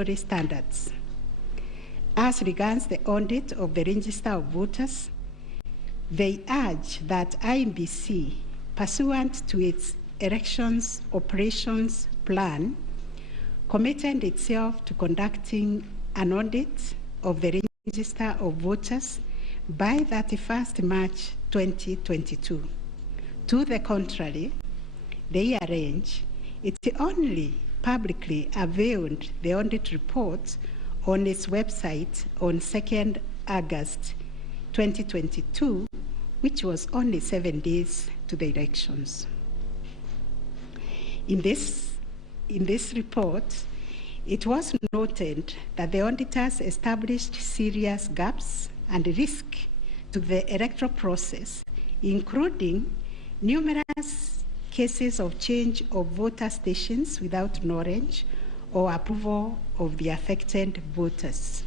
statutory standards. As regards the audit of the Register of Voters, they urge that IEBC, pursuant to its elections operations plan, committed itself to conducting an audit of the Register of Voters by 31st March 2022. To the contrary, they arrange it only publicly availed the audit report on its website on 2nd August 2022, which was only 7 days to the elections. In this report, it was noted that the auditors established serious gaps and risks to the electoral process, including numerous cases of change of voter stations without knowledge or approval of the affected voters.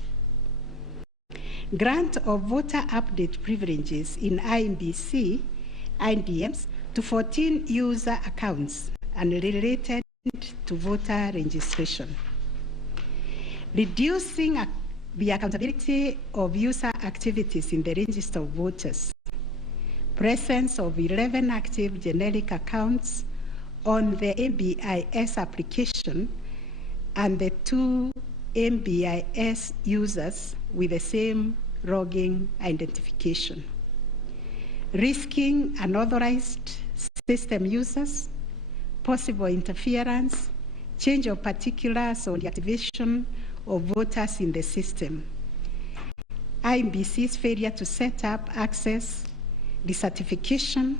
Grant of voter update privileges in IEBC, IDMs, to 14 user accounts and related to voter registration. Reducing the accountability of user activities in the Register of Voters. Presence of 11 active generic accounts on the MBIS application and the 2 MBIS users with the same logging identification. Risking unauthorized system users, possible interference, change of particulars or deactivation of voters in the system. IEBC's failure to set up access, decertification,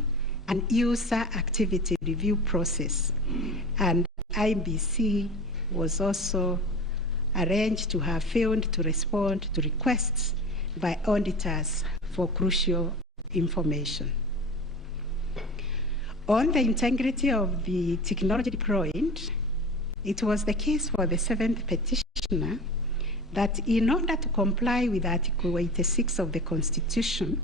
and user activity review process. And IEBC was also arranged to have failed to respond to requests by auditors for crucial information. On the integrity of the technology deployed, it was the case for the 7th petitioner that in order to comply with Article 86 of the Constitution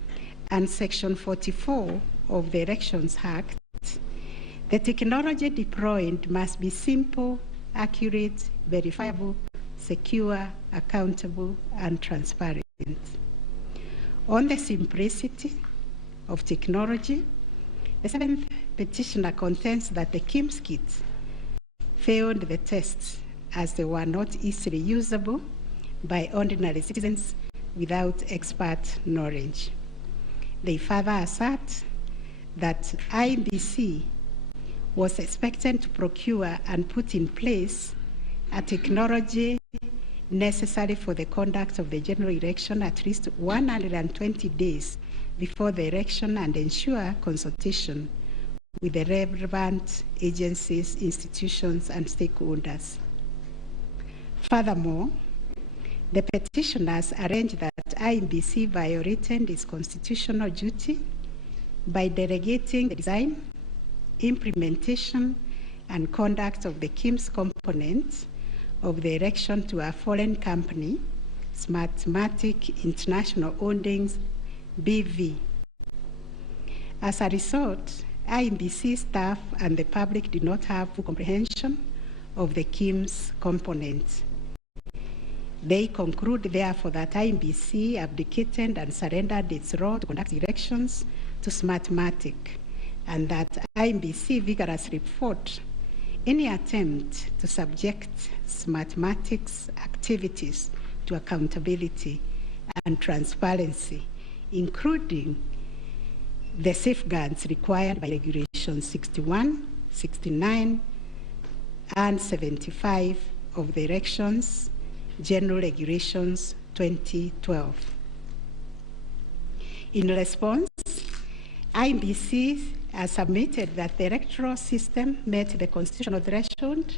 and Section 44 of the Elections Act, the technology deployed must be simple, accurate, verifiable, secure, accountable, and transparent. On the simplicity of technology, the 7th petitioner contends that the KIMS kits failed the tests as they were not easily usable by ordinary citizens without expert knowledge. They further assert that IEBC was expected to procure and put in place a technology necessary for the conduct of the general election at least 120 days before the election and ensure consultation with the relevant agencies, institutions, and stakeholders. Furthermore, the petitioners arranged that IEBC violated its constitutional duty by delegating the design, implementation, and conduct of the KIMS components of the election to a foreign company, Smartmatic International Holdings, BV. As a result, IEBC staff and the public did not have full comprehension of the KIMS components. They conclude, therefore, that IEBC abdicated and surrendered its role to conduct elections to Smartmatic, and that IEBC vigorously fought any attempt to subject Smartmatic's activities to accountability and transparency, including the safeguards required by Regulations 61, 69, and 75 of the Elections General Regulations 2012. In response, IEBC has submitted that the electoral system met the constitutional threshold,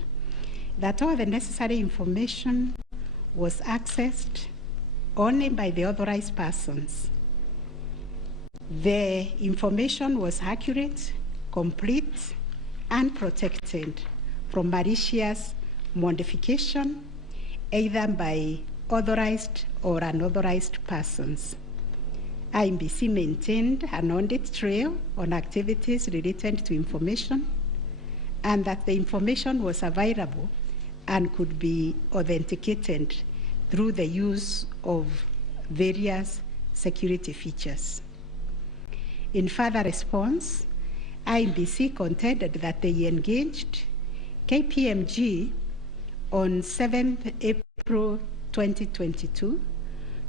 that all the necessary information was accessed only by the authorized persons. The information was accurate, complete, and protected from malicious modification, either by authorized or unauthorized persons. IEBC maintained an audit trail on activities related to information, and that the information was available and could be authenticated through the use of various security features. In further response, IEBC contended that they engaged KPMG on 7th April 2022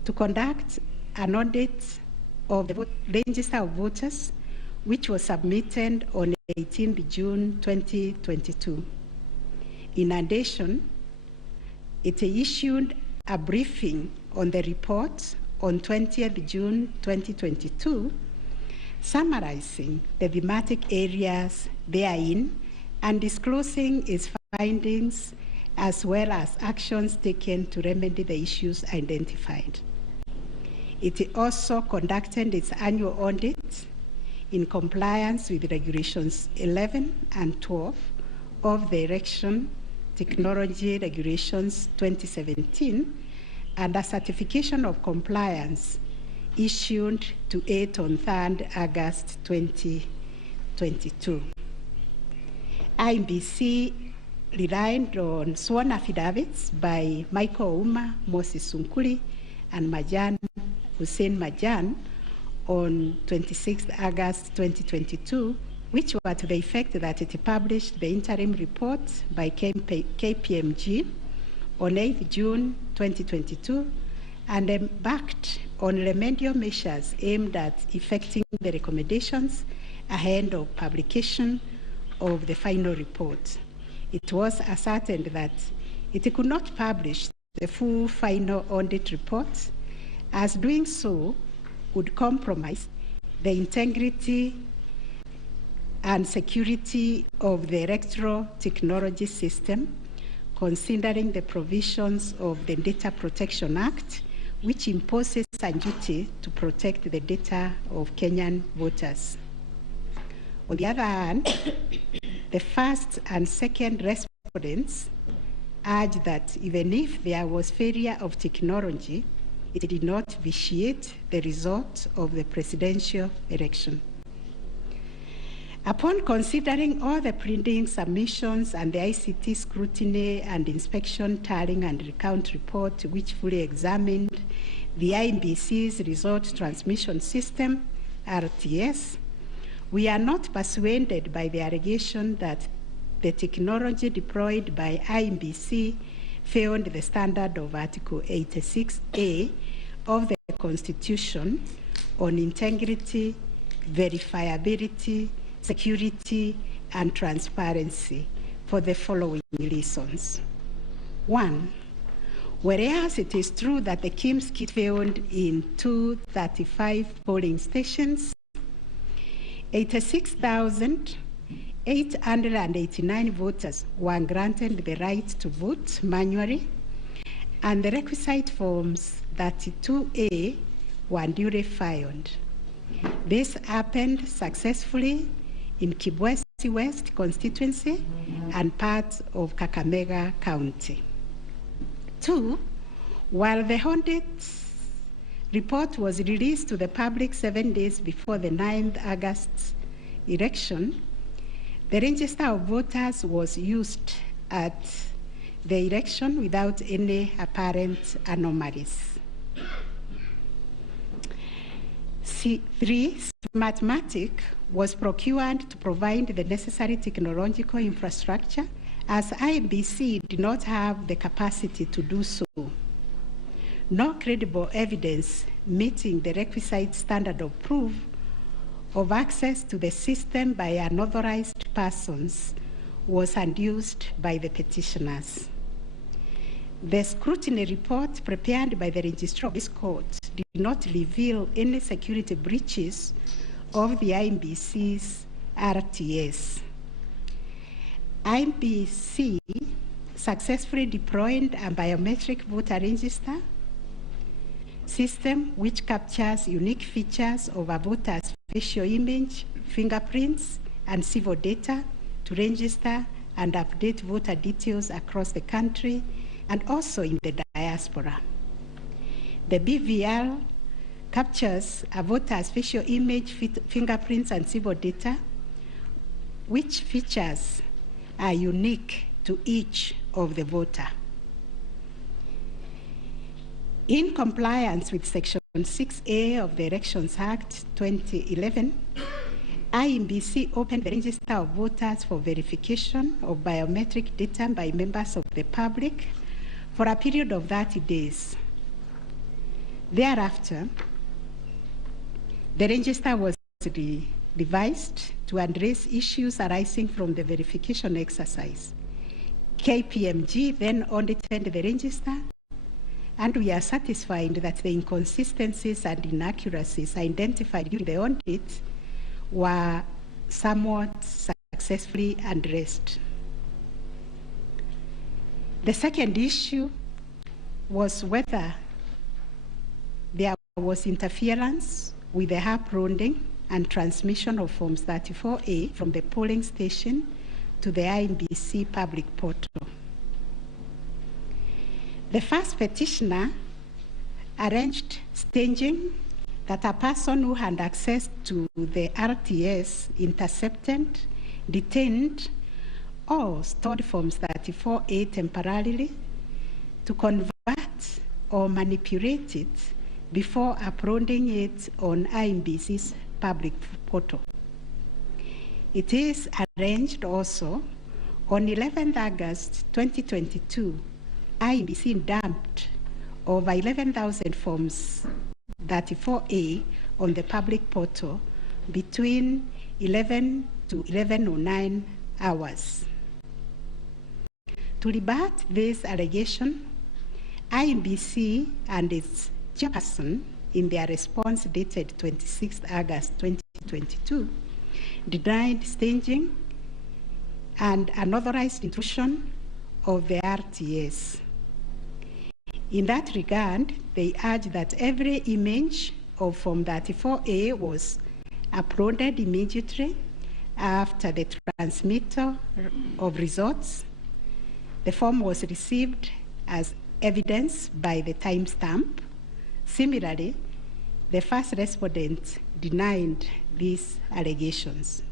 to conduct an audit of the register of voters, which was submitted on 18th June 2022. In addition, it issued a briefing on the report on 20th June 2022, summarizing the thematic areas therein and disclosing its findings as well as actions taken to remedy the issues identified. It also conducted its annual audit in compliance with Regulations 11 and 12 of the Election Technology Regulations 2017 and a certification of compliance issued to it on 3rd August 2022. IEBC relied on sworn affidavits by Michael Ouma, Moses Sunkuli, and Hussein Majan on 26th August 2022, which were to the effect that it published the interim report by KPMG on 8th June 2022 and embarked on remedial measures aimed at effecting the recommendations ahead of publication of the final report. It was ascertained that it could not publish the full final audit report, as doing so would compromise the integrity and security of the electoral technology system, considering the provisions of the Data Protection Act, which imposes a duty to protect the data of Kenyan voters. On the other hand, the first and second respondents urged that even if there was failure of technology, it did not vitiate the result of the presidential election. Upon considering all the pleading submissions and the ICT scrutiny and inspection tallying and recount report, which fully examined the IEBC's result transmission system, RTS, we are not persuaded by the allegation that the technology deployed by IEBC failed the standard of Article 86A of the Constitution on integrity, verifiability, security, and transparency for the following reasons. One, whereas it is true that the KIMS kit failed in 235 polling stations, 86,889 voters were granted the right to vote manually, and the requisite forms 32A were duly filed. This happened successfully in Kibwezi West constituency and parts of Kakamega County. Two, while the audit report was released to the public 7 days before the 9th August election, the register of voters was used at the election without any apparent anomalies. Three, Smartmatic was procured to provide the necessary technological infrastructure, as IEBC did not have the capacity to do so. No credible evidence meeting the requisite standard of proof of access to the system by unauthorized persons was adduced by the petitioners. The scrutiny report prepared by the Registrar of this Court did not reveal any security breaches of the IEBC's RTS. IEBC successfully deployed a biometric voter register system which captures unique features of a voter's facial image, fingerprints, and civil data to register and update voter details across the country and also in the diaspora. The BVR captures a voter's facial image, fingerprints, and civil data, which features are unique to each of the voter. In compliance with Section 6A of the Elections Act 2011, IEBC opened the register of voters for verification of biometric data by members of the public for a period of 30 days. Thereafter, the register was revised to address issues arising from the verification exercise. KPMG then audited the register, and we are satisfied that the inconsistencies and inaccuracies identified during the audit were somewhat successfully addressed. The second issue was whether there was interference with the uploading and transmission of Forms 34A from the polling station to the IEBC public portal. The first petitioner arranged staging that a person who had access to the RTS intercepted, detained, or stored Forms 34A temporarily to convert or manipulate it before uploading it on IEBC's public portal. It is arranged also on 11th August 2022, IEBC dumped over 11,000 Forms 34A on the public portal between 11 to 11:09 hours. To rebut this allegation, IEBC and its chairperson, in their response dated 26th August 2022, denied staging and unauthorized intrusion of the RTS. In that regard, they urged that every image of Form 34A was uploaded immediately after the transmittal of results. The form was received as evidence by the timestamp. Similarly, the first respondent denied these allegations.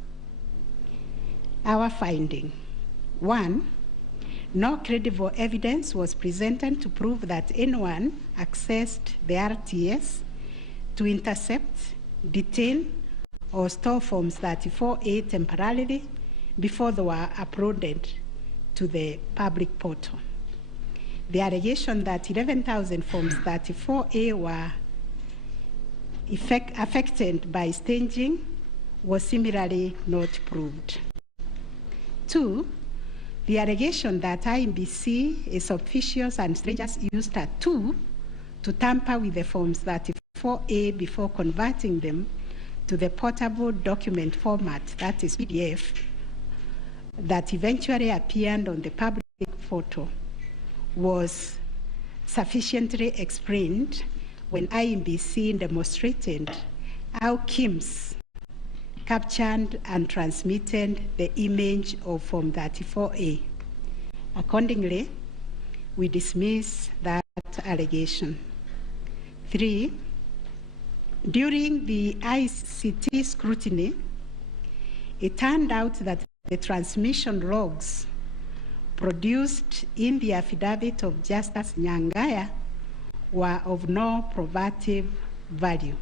Our finding: 1, no credible evidence was presented to prove that anyone accessed the RTS to intercept, detain, or store Forms 34A temporarily before they were uploaded to the public portal. The allegation that 11,000 Forms 34A were affected by staging was similarly not proved. 2, the allegation that IEBC, its officials and strangers used a tool to tamper with the Forms 34A before converting them to the portable document format, that is PDF, that eventually appeared on the public portal, was sufficiently explained when IEBC demonstrated how KIMS captured and transmitted the image of Form 34A. Accordingly, we dismiss that allegation. 3, during the ICT scrutiny, it turned out that the transmission logs produced in the affidavit of Justice Nyangaya were of no probative value.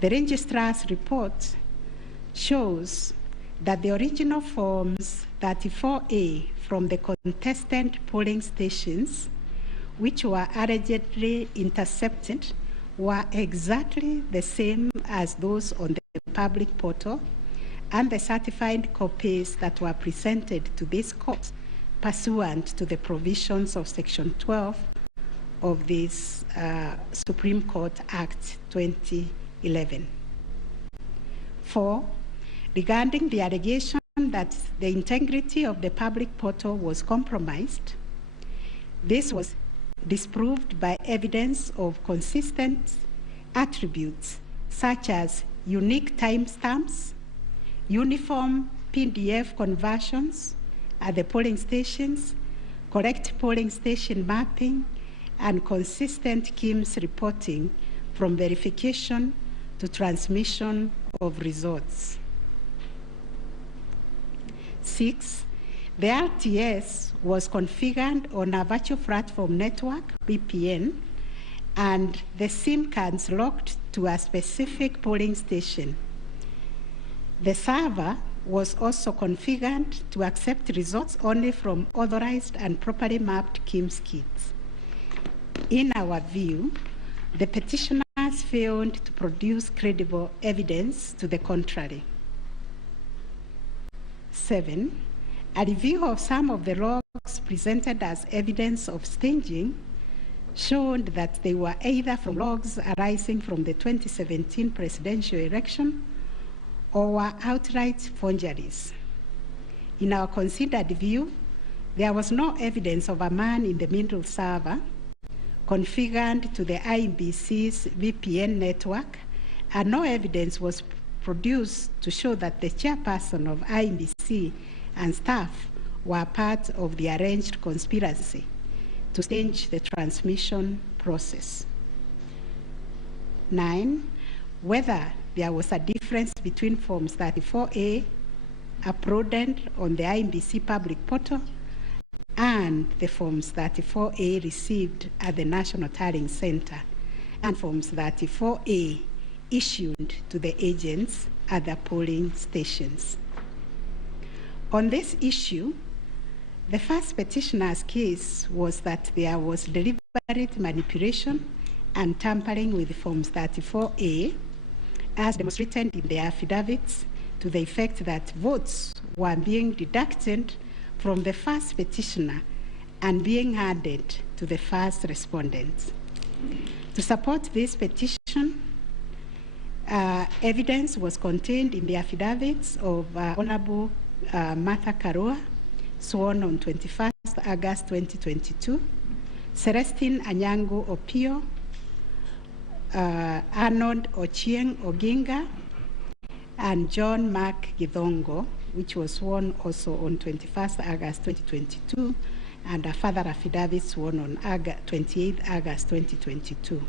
The registrar's report shows that the original Forms 34A from the contestant polling stations, which were allegedly intercepted, were exactly the same as those on the public portal, and the certified copies that were presented to this court pursuant to the provisions of Section 12 of this Supreme Court Act 2011. 4, regarding the allegation that the integrity of the public portal was compromised, this was disproved by evidence of consistent attributes such as unique timestamps, uniform PDF conversions at the polling stations, correct polling station mapping, and consistent KIMS reporting from verification to transmission of results. 6, The RTS was configured on a virtual platform network, VPN, and the SIM cards locked to a specific polling station. The server was also configured to accept results only from authorized and properly mapped KIMS kits. In our view, the petitioners failed to produce credible evidence to the contrary. 7, a review of some of the logs presented as evidence of staging showed that they were either from logs arising from the 2017 presidential election or were outright forgeries. In our considered view, there was no evidence of a man-in-the-middle server configured to the IEBC's VPN network, and no evidence was produced to show that the chairperson of IEBC and staff were part of the arranged conspiracy to stage the transmission process. 9, whether there was a difference between Forms 34A uploaded on the IEBC public portal and the Forms 34A received at the National Tallying Center and Forms 34A issued to the agents at the polling stations. On this issue, the first petitioner's case was that there was deliberate manipulation and tampering with Forms 34A, as demonstrated in the affidavits, to the effect that votes were being deducted from the first petitioner and being added to the first respondent. To support this petition, evidence was contained in the affidavits of Honorable Martha Karua, sworn on 21st August 2022, Celestine Anyango Opio, Arnold Ochieng Oginga, and John Mark Githongo, which was sworn also on 21st August 2022, and a further affidavit sworn on 28th August 2022.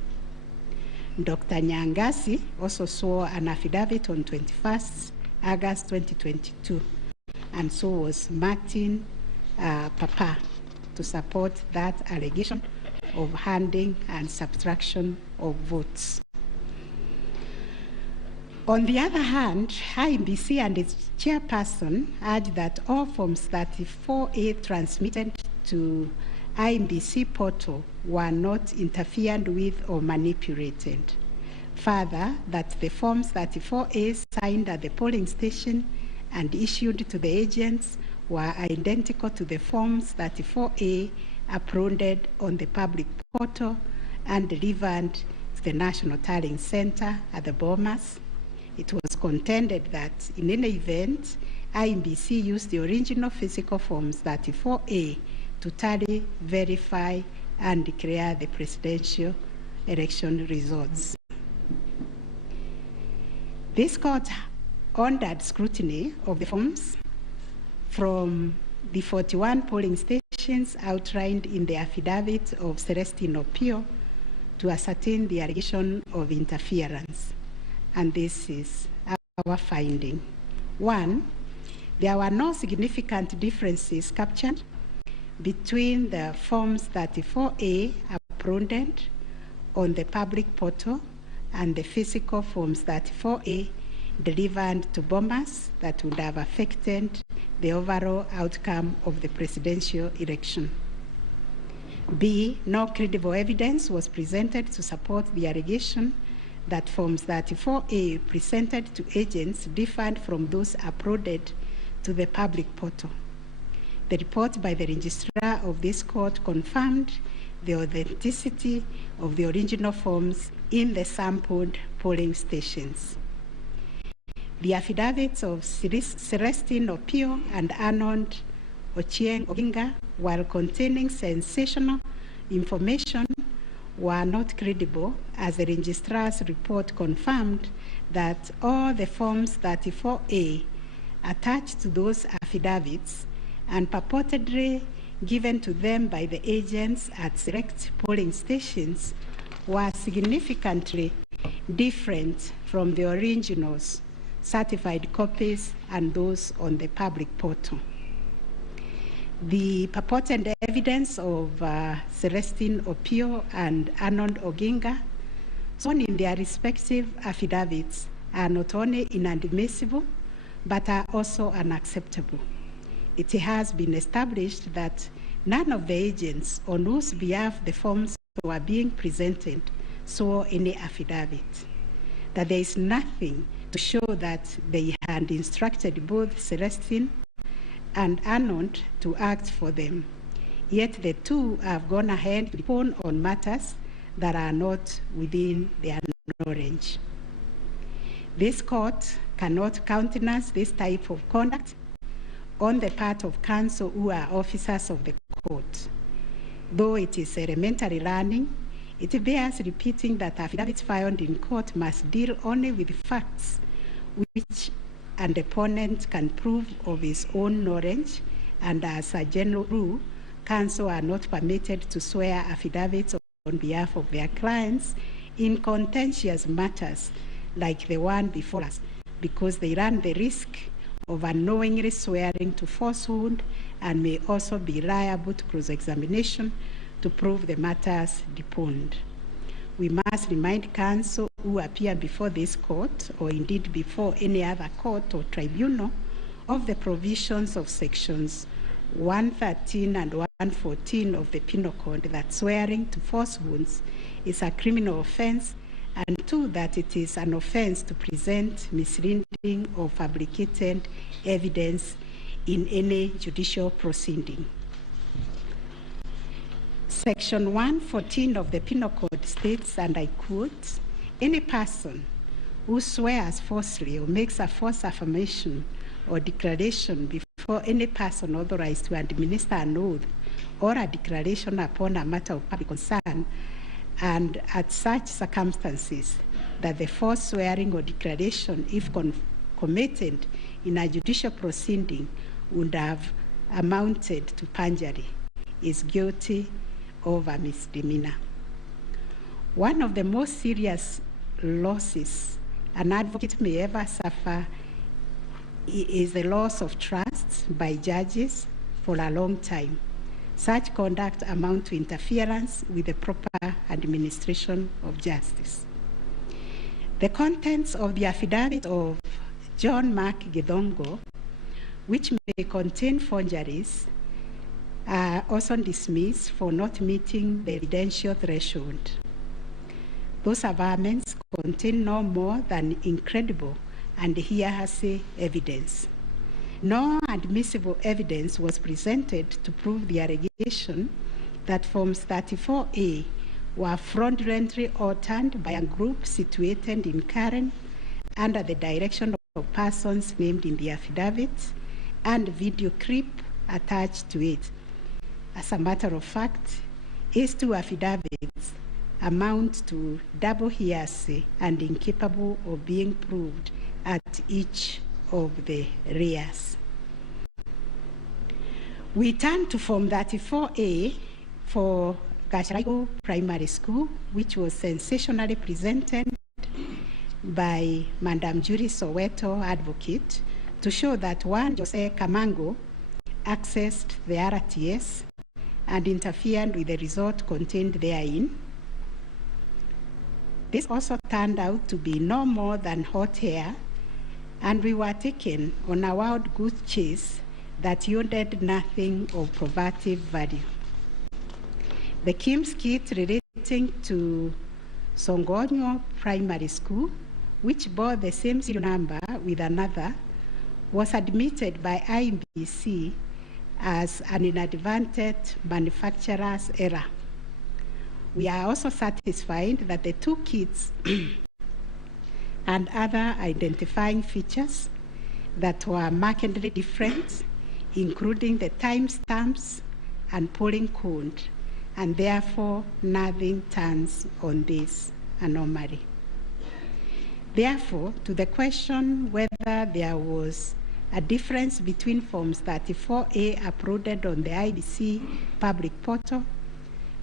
Dr. Nyangasi also swore an affidavit on 21st August 2022, and so was Martin Papa, to support that allegation of handing and subtraction of votes. On the other hand, IEBC and its chairperson urged that all Forms 34A transmitted to IEBC portal were not interfered with or manipulated. Further, that the Forms 34A signed at the polling station and issued to the agents were identical to the Forms 34A uploaded on the public portal and delivered to the National Tallying Center at the Bomas. It was contended that in any event, IEBC used the original physical Forms 34A to tally, verify, and declare the presidential election results. This court ordered scrutiny of the forms from the 41 polling stations outlined in the affidavit of Celestine Opio to ascertain the allegation of interference. And this is our finding. 1, there were no significant differences captured between the Forms 34A uploaded on the public portal and the physical Forms 34A delivered to Bomas that would have affected the overall outcome of the presidential election. B, no credible evidence was presented to support the allegation that Forms 34A presented to agents differed from those uploaded to the public portal. The report by the registrar of this court confirmed the authenticity of the original forms in the sampled polling stations. The affidavits of Celestine Opio and Arnold Ochieng Oginga, while containing sensational information, were not credible, as the registrar's report confirmed that all the Forms 34A attached to those affidavits and purportedly given to them by the agents at select polling stations were significantly different from the originals, certified copies, and those on the public portal. The purported evidence of Celestine Opio and Arnold Oginga, shown in their respective affidavits, are not only inadmissible, but are also unacceptable. It has been established that none of the agents on whose behalf the forms were being presented saw any affidavit, that there is nothing to show that they had instructed both Celestine and Arnold to act for them. Yet the two have gone ahead to depone on matters that are not within their knowledge. This court cannot countenance this type of conduct on the part of counsel who are officers of the court. Though it is elementary learning, it bears repeating that affidavits filed in court must deal only with facts which an opponent can prove of his own knowledge, and as a general rule, counsel are not permitted to swear affidavits on behalf of their clients in contentious matters like the one before us, because they run the risk of unknowingly swearing to falsehood and may also be liable to cross-examination to prove the matters deponed. We must remind counsel who appear before this court, or indeed before any other court or tribunal, of the provisions of sections 113 and 114 of the Penal Code that swearing to falsehoods is a criminal offense, and two, that it is an offense to present misleading or fabricated evidence in any judicial proceeding. Section 114 of the Penal Code states, and I quote, "Any person who swears falsely or makes a false affirmation or declaration before any person authorized to administer an oath or a declaration upon a matter of public concern, and at such circumstances that the false swearing or declaration, if committed in a judicial proceeding, would have amounted to perjury, is guilty of a misdemeanor." One of the most serious losses an advocate may ever suffer is the loss of trust by judges for a long time. Such conduct amounts to interference with the proper administration of justice. The contents of the affidavit of John Mark Githongo, which may contain forgeries, are also dismissed for not meeting the evidential threshold. Those averments contain no more than incredible and hearsay evidence. No admissible evidence was presented to prove the allegation that Forms 34A were fraudulently altered by a group situated in Karen under the direction of persons named in the affidavit, and video clip attached to it. As a matter of fact, these two affidavits amount to double hearsay and incapable of being proved at each of the rears. We turn to Form 34A for Gacharago Primary School, which was sensationally presented by Madam Judy Soweto, advocate, to show that one Jose Camango accessed the RTS and interfered with the result contained therein. This also turned out to be no more than hot air, and we were taken on a wild goose chase that yielded nothing of probative value. The KIMS kit relating to Songonyo Primary School, which bore the same serial number with another, was admitted by IBC as an inadvertent manufacturer's error. We are also satisfied that the two kits and other identifying features that were markedly different, including the timestamps and polling code, and therefore nothing turns on this anomaly. Therefore, to the question whether there was a difference between Forms 34A uploaded on the IBC public portal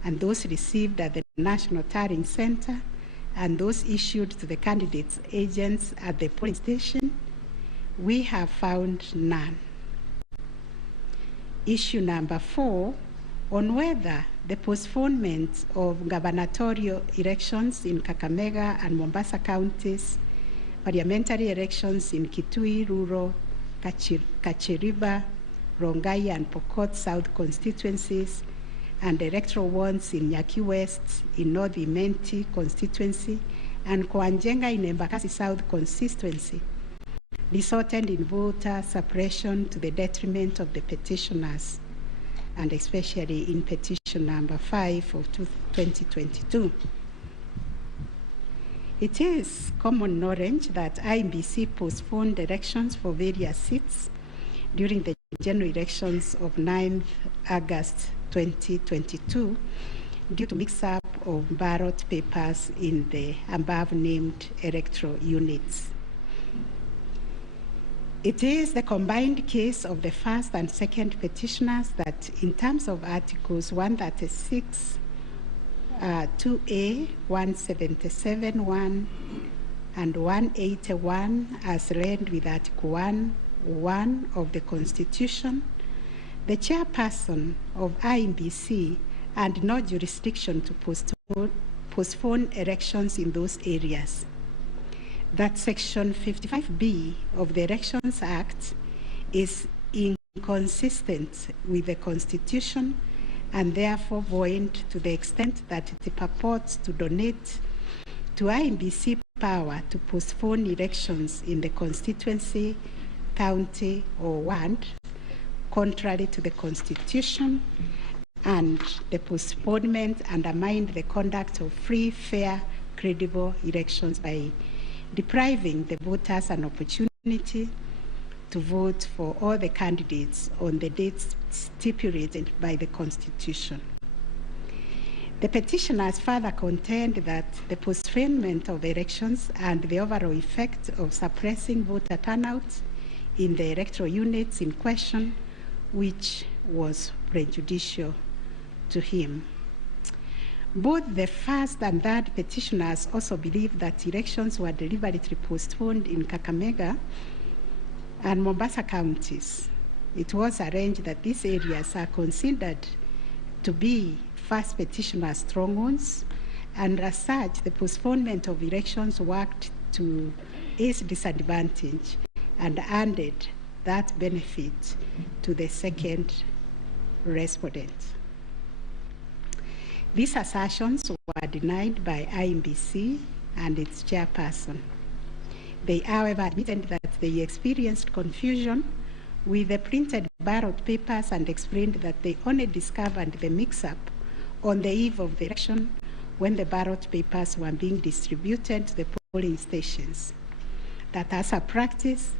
and those received at the National Tallying Center and those issued to the candidates' agents at the polling station, we have found none. issue number 4 on whether the postponement of gubernatorial elections in Kakamega and Mombasa counties, parliamentary elections in Kitui, Rural, Kachiriba, Rongai and Pokot South constituencies, and electoral ones in Nyaki West, in North Imenti constituency, and Koanjenga in Embakasi South constituency, resulted in voter suppression to the detriment of the petitioners, and especially in petition number 5 of 2022. It is common knowledge that IEBC postponed elections for various seats during the general elections of 9th August 2022 due to mix-up of ballot papers in the above-named electoral units. It is the combined case of the first and second petitioners that, in terms of Articles 136, 2A, 177, 1, and 181, as read with Article 1 of the Constitution, the chairperson of IEBC had no jurisdiction to postpone elections in those areas. That Section 55B of the Elections Act is inconsistent with the Constitution and therefore void to the extent that it purports to donate to IEBC power to postpone elections in the constituency, county, or ward, contrary to the Constitution, and the postponement undermined the conduct of free, fair, credible elections by depriving the voters an opportunity to vote for all the candidates on the dates stipulated by the Constitution. The petitioners further contend that the postponement of elections and the overall effect of suppressing voter turnout in the electoral units in question, which was prejudicial to him. Both the first and third petitioners also believe that elections were deliberately postponed in Kakamega and Mombasa counties. It was arranged that these areas are considered to be first petitioner strongholds, and as such, the postponement of elections worked to his disadvantage and handed that benefit to the second respondent. These assertions were denied by IEBC and its chairperson. They, however, admitted that they experienced confusion with the printed ballot papers and explained that they only discovered the mix-up on the eve of the election when the ballot papers were being distributed to the polling stations. That as a practice,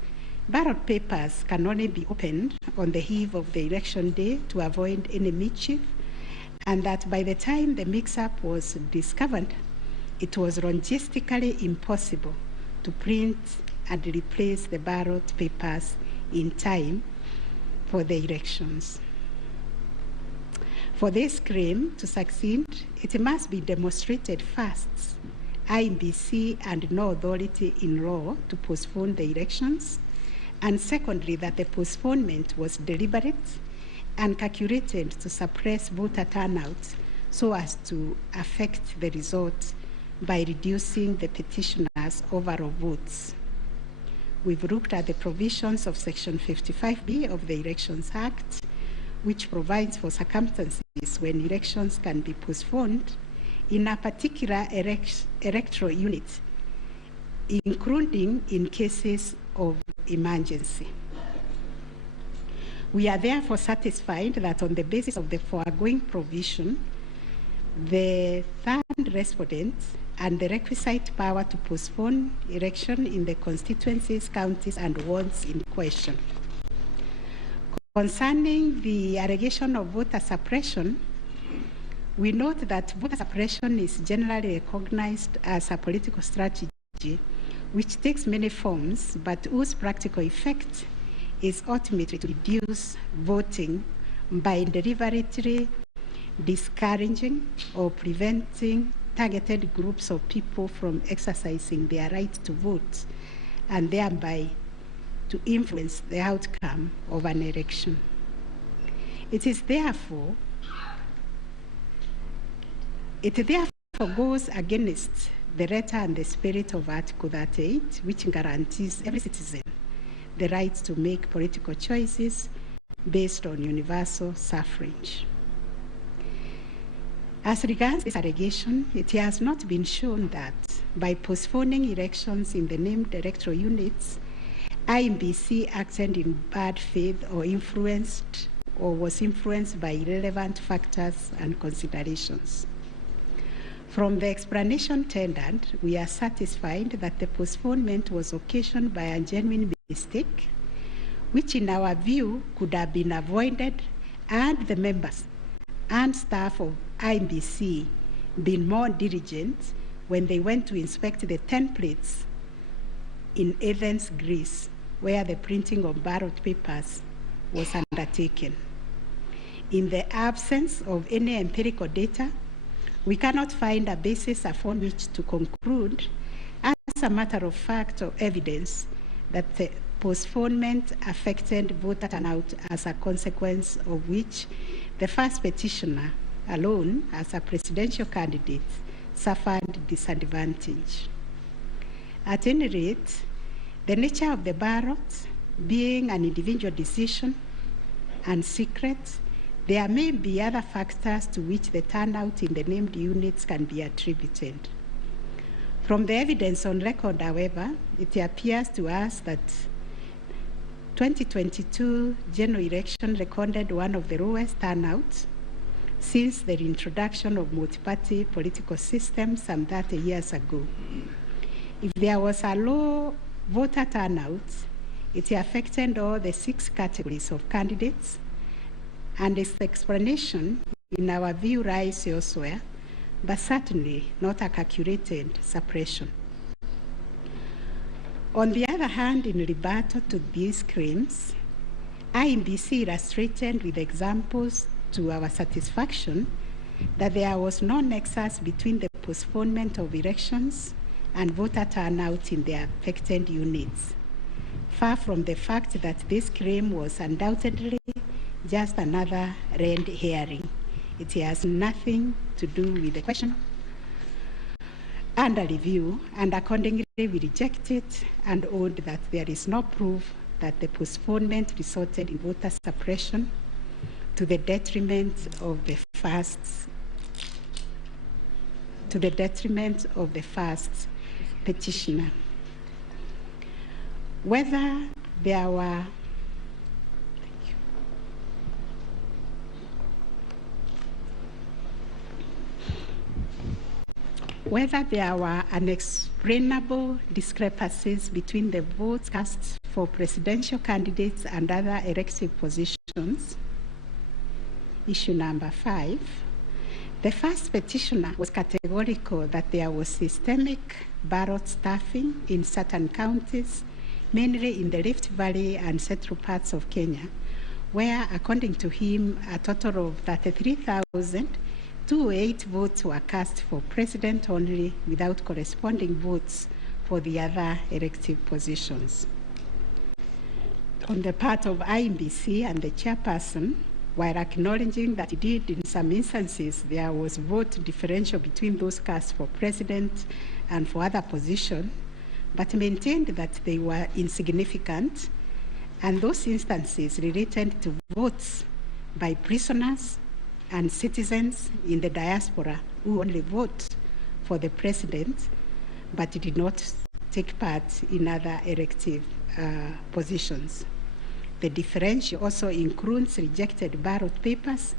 ballot papers can only be opened on the eve of the election day to avoid any mischief, and that by the time the mix-up was discovered, it was logistically impossible to print and replace the ballot papers in time for the elections. For this claim to succeed, it must be demonstrated first, IEBC had no authority in law to postpone the elections, and secondly, that the postponement was deliberate and calculated to suppress voter turnout so as to affect the result by reducing the petitioners' overall votes. We've looked at the provisions of Section 55B of the Elections Act, which provides for circumstances when elections can be postponed in a particular electoral unit, including in cases of emergency. We are therefore satisfied that on the basis of the foregoing provision, the third respondent and the requisite power to postpone election in the constituencies, counties, and wards in question. Concerning the allegation of voter suppression, we note that voter suppression is generally recognized as a political strategy which takes many forms, but whose practical effect is ultimately to reduce voting by deliberately discouraging or preventing targeted groups of people from exercising their right to vote and thereby to influence the outcome of an election. It therefore goes against the letter and the spirit of Article 38, which guarantees every citizen the right to make political choices based on universal suffrage. As regards this allegation, it has not been shown that by postponing elections in the named electoral units, IEBC acted in bad faith or was influenced by irrelevant factors and considerations. From the explanation tendered, we are satisfied that the postponement was occasioned by a genuine mistake, which in our view could have been avoided and the members and staff of IEBC been more diligent when they went to inspect the templates in Athens, Greece, where the printing of ballot papers was undertaken. In the absence of any empirical data, we cannot find a basis upon which to conclude, as a matter of fact or evidence, that the postponement affected voter turnout, as a consequence of which the first petitioner alone, as a presidential candidate, suffered disadvantage. At any rate, the nature of the ballot being an individual decision and secret, there may be other factors to which the turnout in the named units can be attributed. From the evidence on record, however, it appears to us that 2022 general election recorded one of the lowest turnouts since the introduction of multi-party political systems some 30 years ago. If there was a low voter turnout, it affected all the 6 categories of candidates, and its explanation, in our view, lies elsewhere, but certainly not a calculated suppression. On the other hand, in rebuttal to these claims, IEBC illustrated with examples to our satisfaction that there was no nexus between the postponement of elections and voter turnout in the affected units, far from the fact that this claim was undoubtedly just another red herring. It has nothing to do with the question under review, and accordingly we reject it and hold that there is no proof that the postponement resulted in voter suppression to the detriment of the first petitioner. Whether there were unexplainable discrepancies between the votes cast for presidential candidates and other elective positions. Issue number 5. The first petitioner was categorical that there was systemic ballot stuffing in certain counties, mainly in the Rift Valley and central parts of Kenya, where, according to him, a total of 33,208 votes were cast for president only, without corresponding votes for the other elective positions. On the part of IEBC and the chairperson, while acknowledging that indeed in some instances there was vote differential between those cast for president and for other positions, but maintained that they were insignificant, and those instances related to votes by prisoners and citizens in the diaspora who only vote for the president but did not take part in other elective positions. The differential also includes rejected ballot papers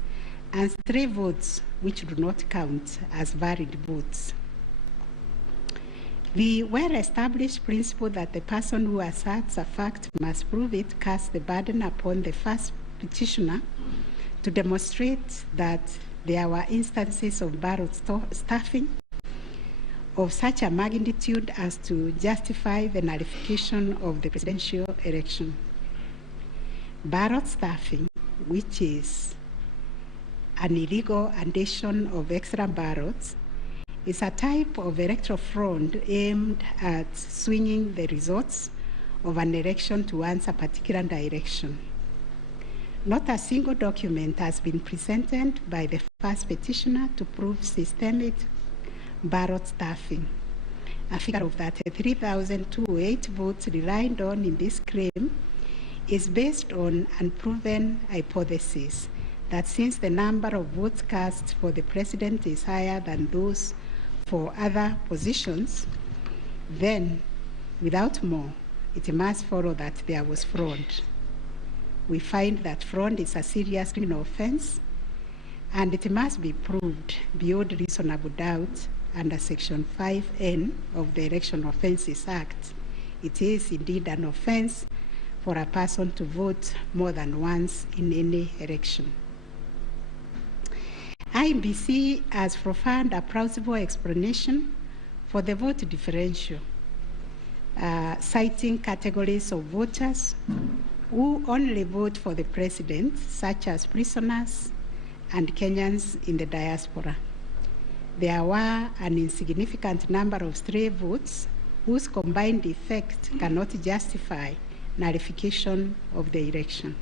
and stray votes which do not count as valid votes. The well-established principle that the person who asserts a fact must prove it casts the burden upon the first petitioner to demonstrate that there were instances of ballot stuffing of such a magnitude as to justify the nullification of the presidential election. Ballot stuffing, which is an illegal addition of extra ballots, is a type of electoral fraud aimed at swinging the results of an election towards a particular direction. Not a single document has been presented by the first petitioner to prove systemic ballot stuffing. A figure of that 3,208 votes relied on in this claim is based on unproven hypothesis that since the number of votes cast for the president is higher than those for other positions, then without more, it must follow that there was fraud. We find that fraud is a serious criminal offense, and it must be proved beyond reasonable doubt under Section 5N of the Election Offences Act. It is indeed an offense for a person to vote more than once in any election. IEBC has provided a plausible explanation for the vote differential, citing categories of voters who only vote for the president, such as prisoners and Kenyans in the diaspora. There were an insignificant number of stray votes whose combined effect cannot justify nullification of the election.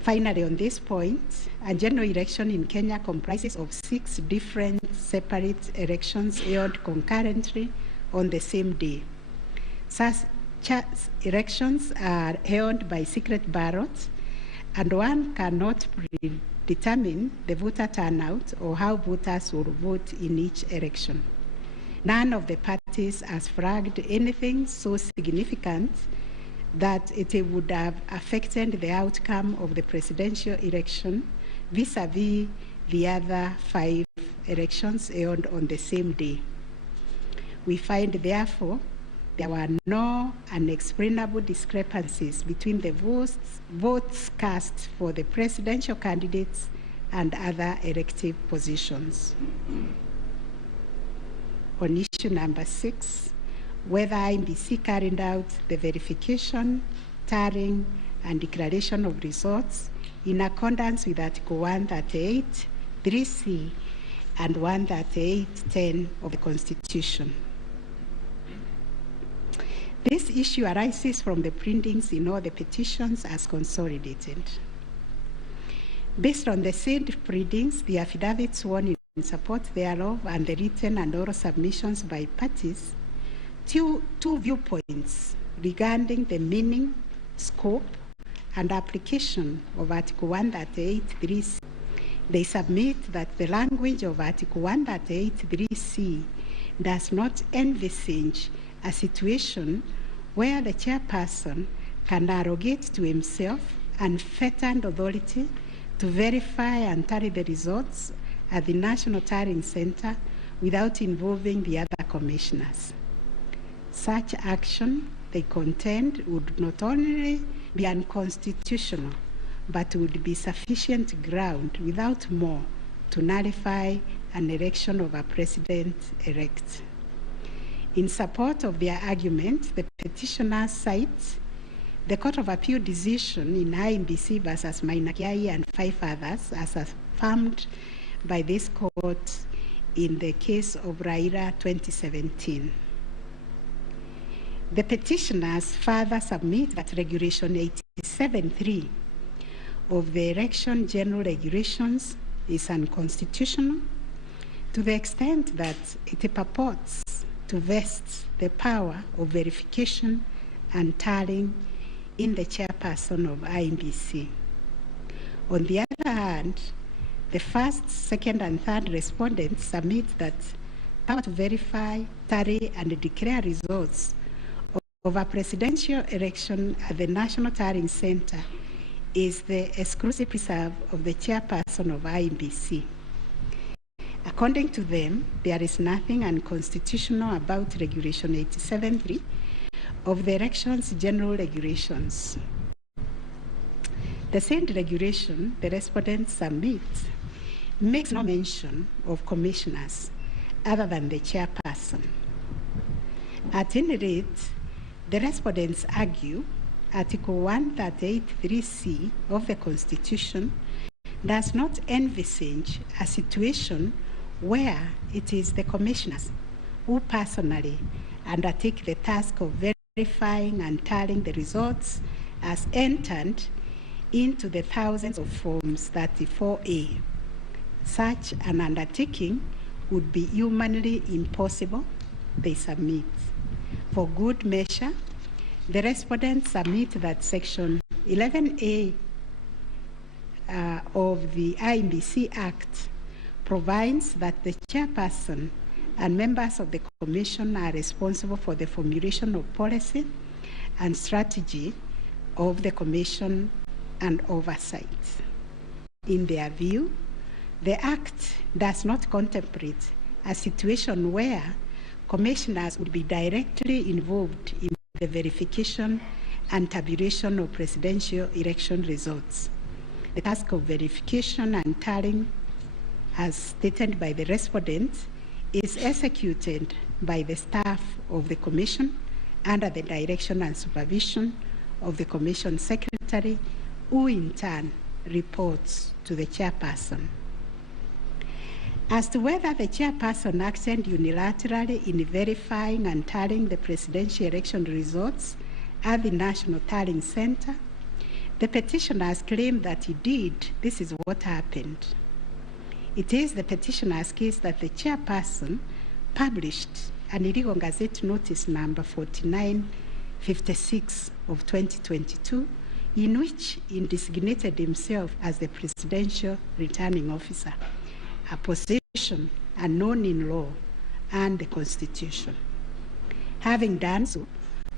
Finally, on this point, a general election in Kenya comprises of 6 different separate elections held concurrently on the same day. Such elections are held by secret ballots, and one cannot predetermine the voter turnout or how voters will vote in each election. None of the parties has flagged anything so significant that it would have affected the outcome of the presidential election vis-a-vis the other 5 elections held on the same day. We find, therefore, there were no unexplainable discrepancies between the votes cast for the presidential candidates and other elective positions. On issue number 6, whether IEBC carried out the verification, tallying, and declaration of results in accordance with Article 138, 3C, and 138.10 of the Constitution. This issue arises from the printings in all the petitions as consolidated. Based on the said printings, the affidavits sworn in support thereof, and the written and oral submissions by parties, two viewpoints regarding the meaning, scope, and application of Article 138.3c. They submit that the language of Article 138.3c does not envisage a situation where the chairperson can arrogate to himself unfettered authority to verify and tally the results at the National Tallying Center without involving the other commissioners. Such action, they contend, would not only be unconstitutional, but would be sufficient ground without more to nullify an election of a president-elect. In support of their argument, the petitioner cites the Court of Appeal decision in IEBC versus Maina Kiai and 5 others as affirmed by this court in the case of Raila 2017. The petitioners further submit that Regulation 87.3 of the Election General Regulations is unconstitutional to the extent that it purports to vest the power of verification and tallying in the chairperson of IEBC. On the other hand, the first, second, and third respondents submit that power to verify, tally, and declare results of a presidential election at the National Tallying Center is the exclusive preserve of the chairperson of IEBC. According to them, there is nothing unconstitutional about Regulation 87.3 of the Elections General Regulations. The said regulation the respondents submit makes no mention of commissioners other than the chairperson. At any rate, the respondents argue Article 138.3c of the Constitution does not envisage a situation where it is the commissioners who personally undertake the task of verifying and tallying the results has entered into the thousands of Forms 34A. Such an undertaking would be humanly impossible, they submit. For good measure, the respondents submit that Section 11A of the IEBC Act provides that the chairperson and members of the Commission are responsible for the formulation of policy and strategy of the Commission and oversight. In their view, the Act does not contemplate a situation where commissioners would be directly involved in the verification and tabulation of presidential election results. The task of verification and tallying, as stated by the respondent, is executed by the staff of the Commission under the direction and supervision of the Commission Secretary, who in turn reports to the chairperson. As to whether the chairperson acted unilaterally in verifying and tallying the presidential election results at the National Tallying Center, the petitioners claim that indeed this is what happened. It is the petitioner's case that the chairperson published an illegal Gazette Notice number 4956 of 2022, in which he designated himself as the presidential returning officer, a position unknown in law and the Constitution. Having done so,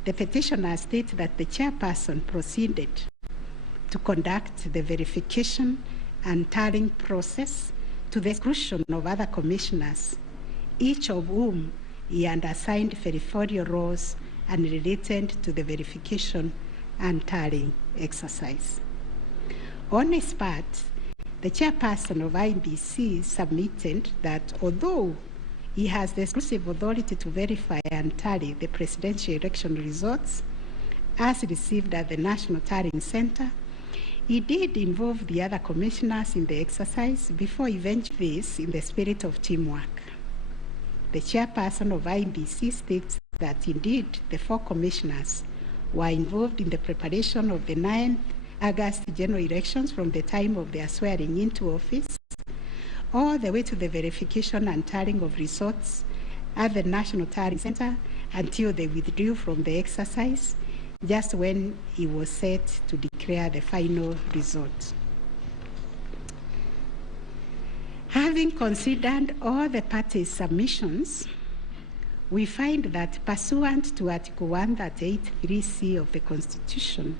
the petitioner states that the chairperson proceeded to conduct the verification and tallying process to the exclusion of other commissioners, each of whom he had assigned verifiable roles and related to the verification and tallying exercise. On his part, the chairperson of IEBC submitted that although he has the exclusive authority to verify and tally the presidential election results as received at the National Tallying Center, he did involve the other commissioners in the exercise before he ventured this in the spirit of teamwork. The chairperson of IEBC states that indeed the 4 commissioners were involved in the preparation of the 9th August general elections from the time of their swearing into office all the way to the verification and tallying of results at the National Tallying Center until they withdrew from the exercise just when he was set to declare the final result. Having considered all the parties' submissions, we find that pursuant to Article 138(3)(c) of the Constitution,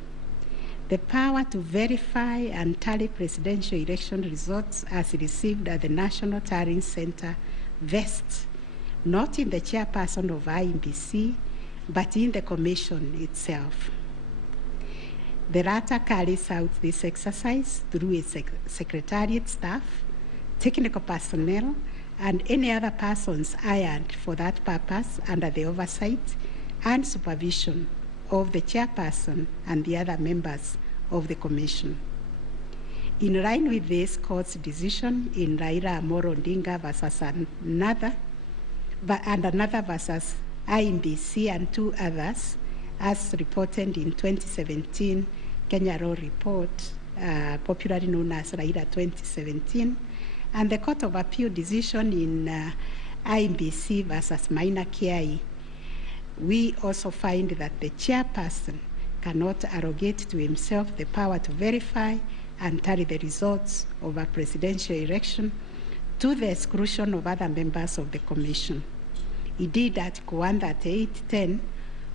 the power to verify and tally presidential election results as received at the National Tallying Center vests not in the chairperson of IEBC, but in the Commission itself. The latter carries out this exercise through its secretariat staff, technical personnel, and any other persons hired for that purpose under the oversight and supervision of the chairperson and the other members of the Commission. In line with this court's decision in Raila Amolo Odinga versus another versus IEBC and 2 others, as reported in 2017 Kenya Law Report, popularly known as Raila 2017, and the Court of Appeal decision in IEBC versus Maina Kiai, we also find that the chairperson cannot arrogate to himself the power to verify and tally the results of a presidential election to the exclusion of other members of the Commission. Indeed, Article 138(10)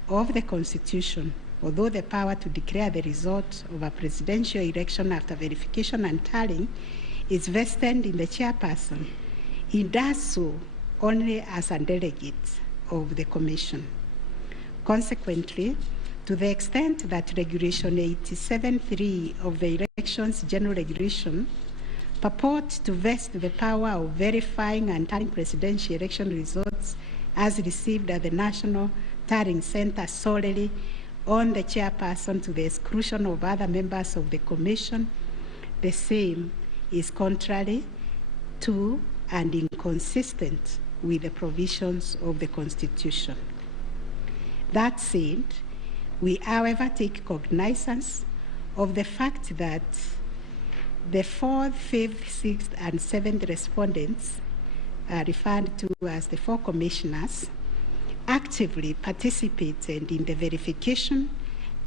of the Constitution, although the power to declare the result of a presidential election after verification and tallying is vested in the chairperson, he does so only as a delegate of the Commission. Consequently, to the extent that Regulation 87(3) of the Elections General Regulation purports to vest the power of verifying and tallying presidential election results as received at the National Tallying Center solely on the chairperson to the exclusion of other members of the Commission, the same is contrary to and inconsistent with the provisions of the Constitution. That said, We, however, take cognizance of the fact that the 4th, 5th, 6th, and 7th respondents, referred to as the 4 commissioners, actively participated in the verification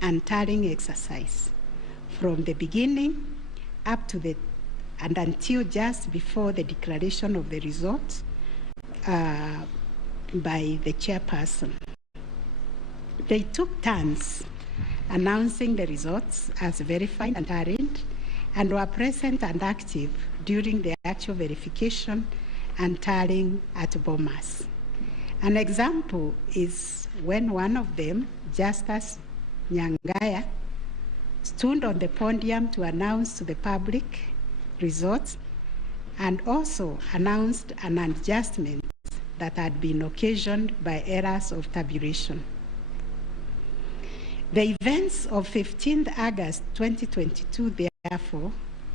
and tallying exercise from the beginning up to and until just before the declaration of the results by the chairperson. They took turns announcing the results as verified and tallied, and were present and active during the actual verification and tallying at Bomas. An example is when one of them, Justus Nyangaya, stood on the podium to announce to the public results and also announced an adjustment that had been occasioned by errors of tabulation. The events of 15th August 2022, therefore,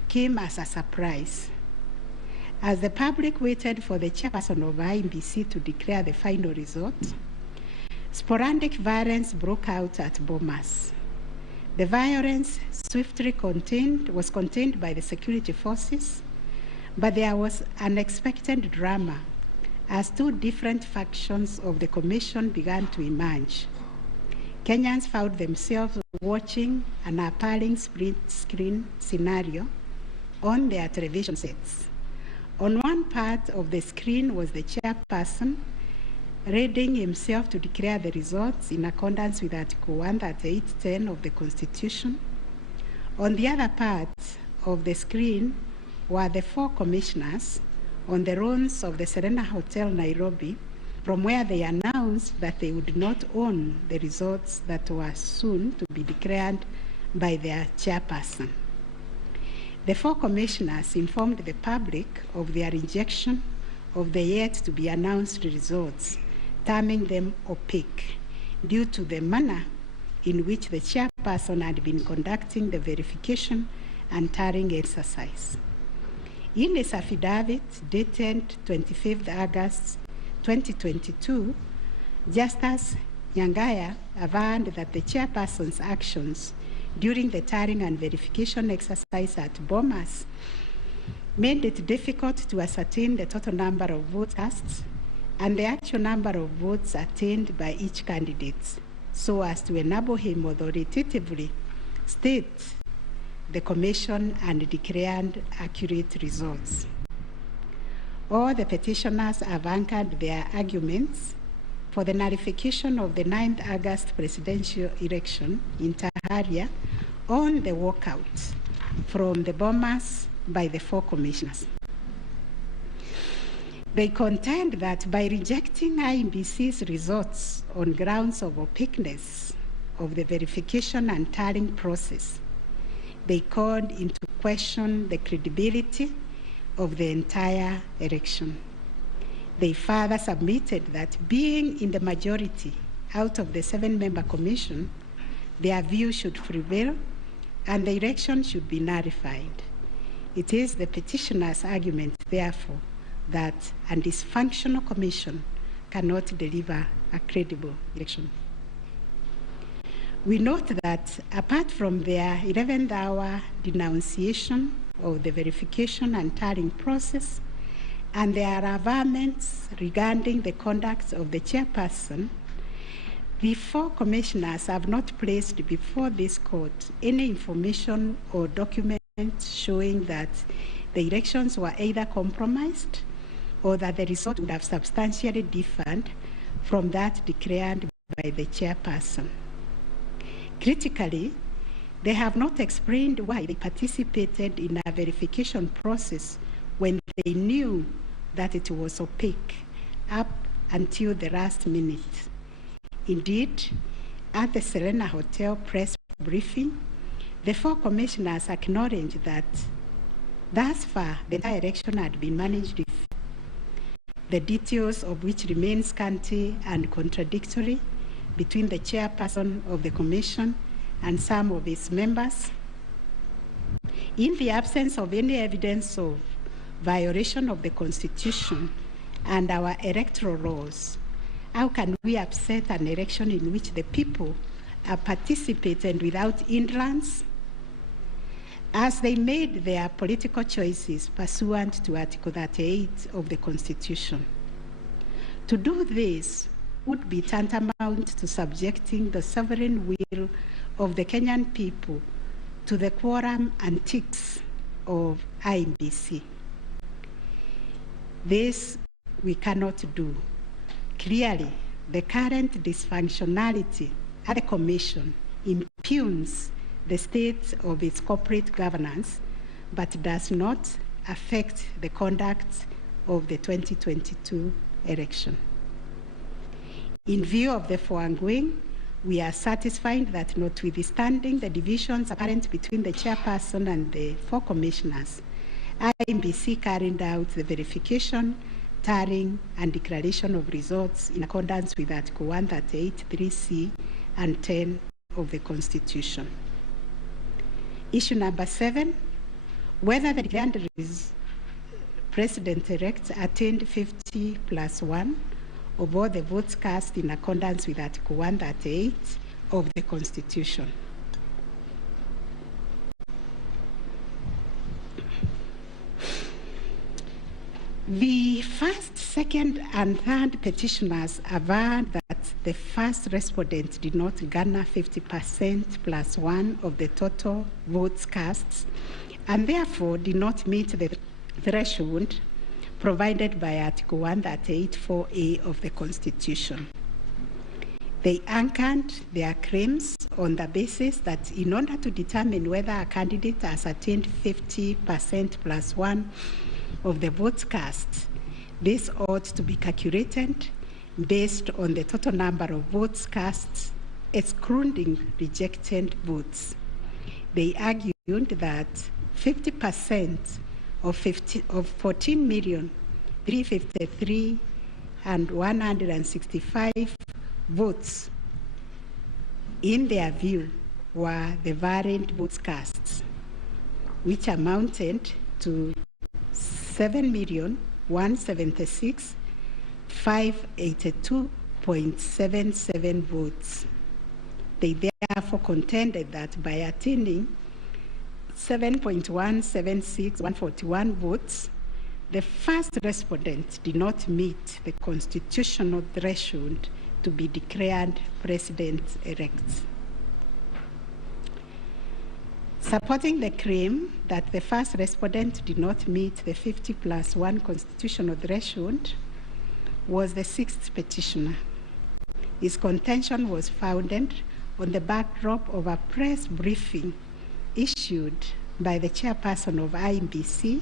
came as a surprise. As the public waited for the chairperson of IEBC to declare the final result, sporadic violence broke out at Bomas. The violence swiftly was contained by the security forces, but there was unexpected drama as 2 different factions of the commission began to emerge. Kenyans found themselves watching an appalling split-screen scenario on their television sets. On one part of the screen was the chairperson reading himself to declare the results in accordance with Article 138(10) of the Constitution. On the other part of the screen were the 4 commissioners on the runs of the Serena Hotel, Nairobi, from where they announced that they would not own the results that were soon to be declared by their chairperson. The 4 commissioners informed the public of their rejection of the yet-to-be-announced results, terming them opaque, due to the manner in which the chairperson had been conducting the verification and tallying exercise. In his affidavit dated 25th August 2022, Justus Nyangaya averred that the chairperson's actions during the tallying and verification exercise at Bomas made it difficult to ascertain the total number of votes cast and the actual number of votes attained by each candidate, so as to enable him authoritatively state the commission and declared accurate results. All the petitioners have anchored their arguments for the nullification of the 9th August presidential election in Taharia on the walkout from the Bomas by the 4 commissioners. They contend that by rejecting IEBC's results on grounds of opaqueness of the verification and tallying process, they called into question the credibility of the entire election. They further submitted that being in the majority out of the 7-member commission, their view should prevail and the election should be nullified. It is the petitioner's argument, therefore, that a dysfunctional commission cannot deliver a credible election. We note that apart from their 11th hour denunciation of the verification and tallying process and their averments regarding the conduct of the chairperson, the 4 commissioners have not placed before this court any information or document showing that the elections were either compromised or that the result would have substantially differed from that declared by the chairperson. Critically, they have not explained why they participated in a verification process when they knew that it was opaque up until the last minute. Indeed, at the Serena Hotel press briefing, the 4 commissioners acknowledged that thus far the entire election had been managed, the details of which remain scanty and contradictory between the chairperson of the commission and some of its members. In the absence of any evidence of violation of the Constitution and our electoral laws, how can we upset an election in which the people participate and without hindrance, as they made their political choices pursuant to Article 38 of the Constitution. To do this would be tantamount to subjecting the sovereign will of the Kenyan people to the quorum antics of IEBC. This we cannot do. Clearly, the current dysfunctionality at the Commission impugns the state of its corporate governance, but does not affect the conduct of the 2022 election. In view of the foregoing, we are satisfied that notwithstanding the divisions apparent between the chairperson and the 4 commissioners, IEBC carried out the verification, tallying, and declaration of results in accordance with Article 138(3)(c) and 10 of the Constitution. Issue number 7, whether the declared President-elect attained 50+1 of all the votes cast in accordance with Article 138 of the Constitution. The first, second, and third petitioners averred that the first respondent did not garner 50%+1 of the total votes cast, and therefore did not meet the threshold provided by Article 138(4)(a) of the Constitution. They anchored their claims on the basis that in order to determine whether a candidate has attained 50%+1 of the votes cast, this ought to be calculated based on the total number of votes cast, excluding rejected votes. They argued that 50% of 14,353,165 votes, in their view, were the variant votes cast, which amounted to 7,176,582.77 votes. They therefore contended that by attaining 7.176141 votes, the first respondent did not meet the constitutional threshold to be declared president-elect. Supporting the claim that the first respondent did not meet the 50+1 constitutional threshold was the 6th petitioner. His contention was founded on the backdrop of a press briefing issued by the chairperson of IEBC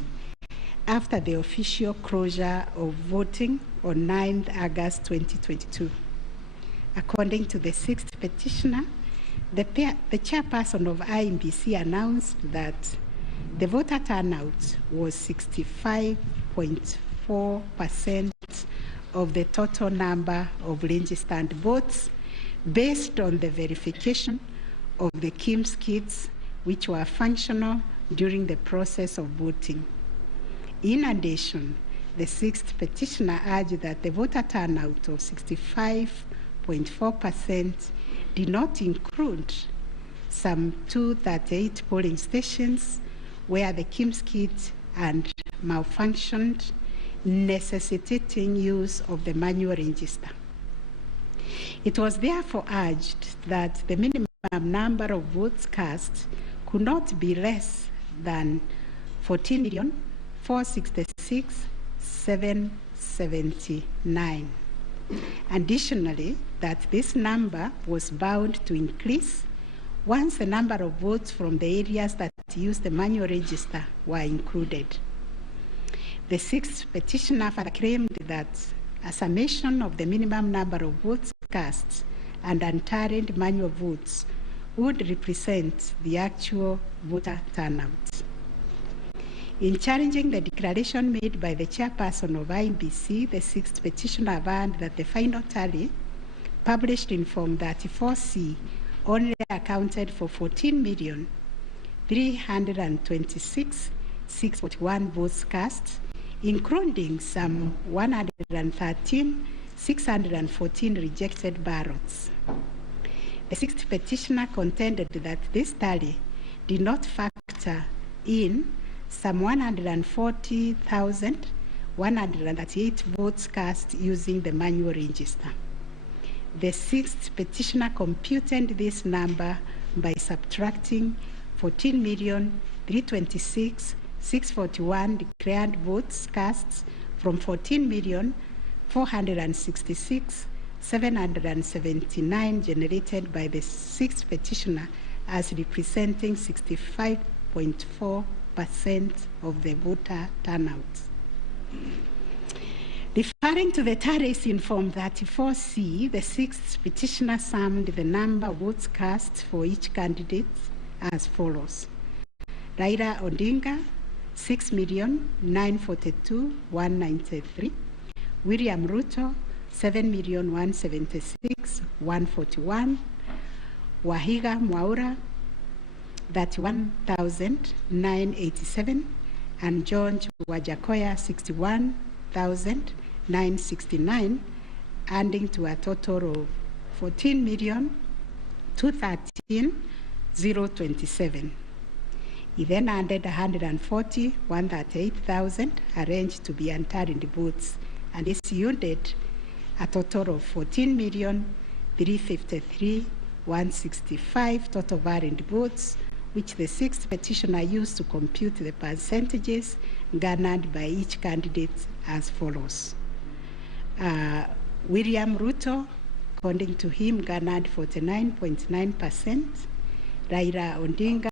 after the official closure of voting on 9th August 2022. According to the 6th petitioner, the chairperson of IEBC announced that the voter turnout was 65.4% of the total number of registered votes based on the verification of the KIEMS kits which were functional during the process of voting. In addition, the 6th petitioner urged that the voter turnout of 65.4% did not include some 238 polling stations where the KIEMS kit had malfunctioned, necessitating use of the manual register. It was therefore urged that the minimum number of votes cast could not be less than 14,466,779. Additionally, that this number was bound to increase once the number of votes from the areas that used the manual register were included. The 6th petitioner further claimed that a summation of the minimum number of votes cast and untallied manual votes would represent the actual voter turnout. In challenging the declaration made by the chairperson of IEBC, the 6th petitioner averred that the final tally, published in Form 34C, only accounted for 14,326,641 votes cast, including some 113,614 rejected ballots. The The sixth petitioner contended that this tally did not factor in some 140,138 votes cast using the manual register. The sixth petitioner computed this number by subtracting 14,326,641 declared votes cast from 14,466,779 generated by the sixth petitioner as representing 65.4% of the voter turnout. Referring to the tallies in Form 34C, the sixth petitioner summed the number of votes cast for each candidate as follows. Raila Odinga, 6,942,193. William Ruto, 7,176,141. Wahiga Mwaura, 31,987. And George Wajakoya, 61,969, adding to a total of 14,213,027. He then added 140,138,000 arranged to be entered in the votes, and this yielded a total of 14,353,165 total valid votes, which the sixth petitioner used to compute the percentages garnered by each candidate as follows. William Ruto, according to him, garnered 49.9%. Raila Odinga